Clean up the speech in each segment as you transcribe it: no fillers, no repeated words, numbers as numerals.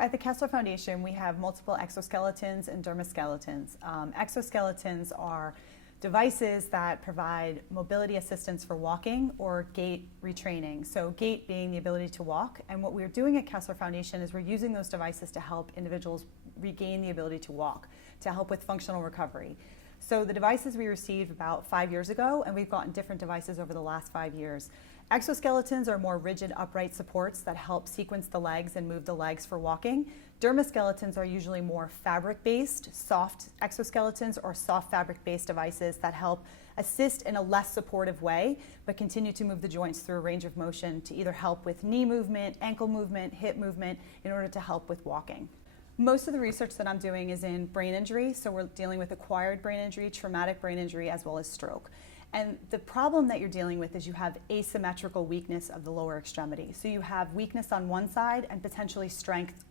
at the Kessler Foundation, we have multiple exoskeletons and dermaskeletons. Exoskeletons are devices that provide mobility assistance for walking or gait retraining. So gait being the ability to walk. And what we're doing at Kessler Foundation is we're using those devices to help individuals regain the ability to walk, to help with functional recovery. So the devices we received about 5 years ago, and we've gotten different devices over the last 5 years. Exoskeletons are more rigid upright supports that help sequence the legs and move the legs for walking. Dermaskeletons are usually more fabric-based, soft exoskeletons or soft fabric-based devices that help assist in a less supportive way, but continue to move the joints through a range of motion to either help with knee movement, ankle movement, hip movement, in order to help with walking. Most of the research that I'm doing is in brain injury, so we're dealing with acquired brain injury, traumatic brain injury, as well as stroke. And the problem that you're dealing with is you have asymmetrical weakness of the lower extremity. So you have weakness on one side and potentially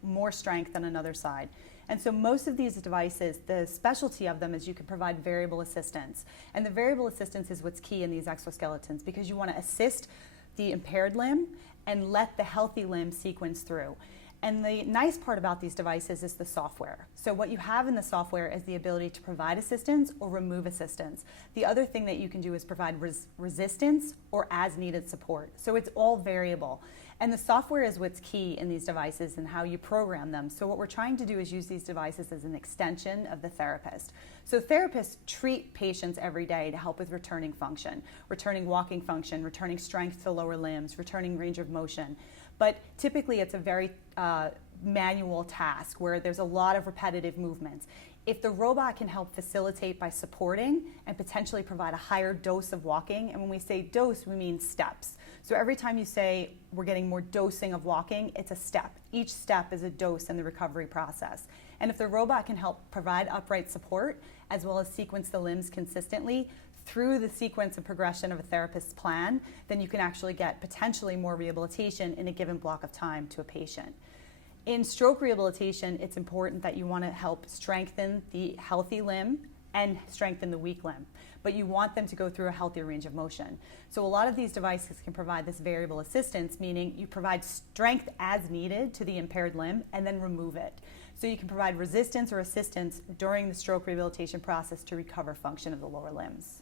more strength on another side. And so most of these devices, the specialty of them is you can provide variable assistance. And the variable assistance is what's key in these exoskeletons, because you want to assist the impaired limb and let the healthy limb sequence through. And the nice part about these devices is the software. So what you have in the software is the ability to provide assistance or remove assistance. The other thing that you can do is provide resistance or as needed support. So it's all variable. And the software is what's key in these devices and how you program them. So what we're trying to do is use these devices as an extension of the therapist. So therapists treat patients every day to help with returning function, returning walking function, returning strength to lower limbs, returning range of motion. But typically it's a very manual task where there's a lot of repetitive movements. If the robot can help facilitate by supporting and potentially provide a higher dose of walking, and when we say dose, we mean steps. So every time you say we're getting more dosing of walking, it's a step. Each step is a dose in the recovery process. And if the robot can help provide upright support as well as sequence the limbs consistently through the sequence and progression of a therapist's plan, then you can actually get potentially more rehabilitation in a given block of time to a patient. In stroke rehabilitation, it's important that you want to help strengthen the healthy limb and strengthen the weak limb, but you want them to go through a healthier range of motion. So a lot of these devices can provide this variable assistance, meaning you provide strength as needed to the impaired limb and then remove it. So you can provide resistance or assistance during the stroke rehabilitation process to recover function of the lower limbs.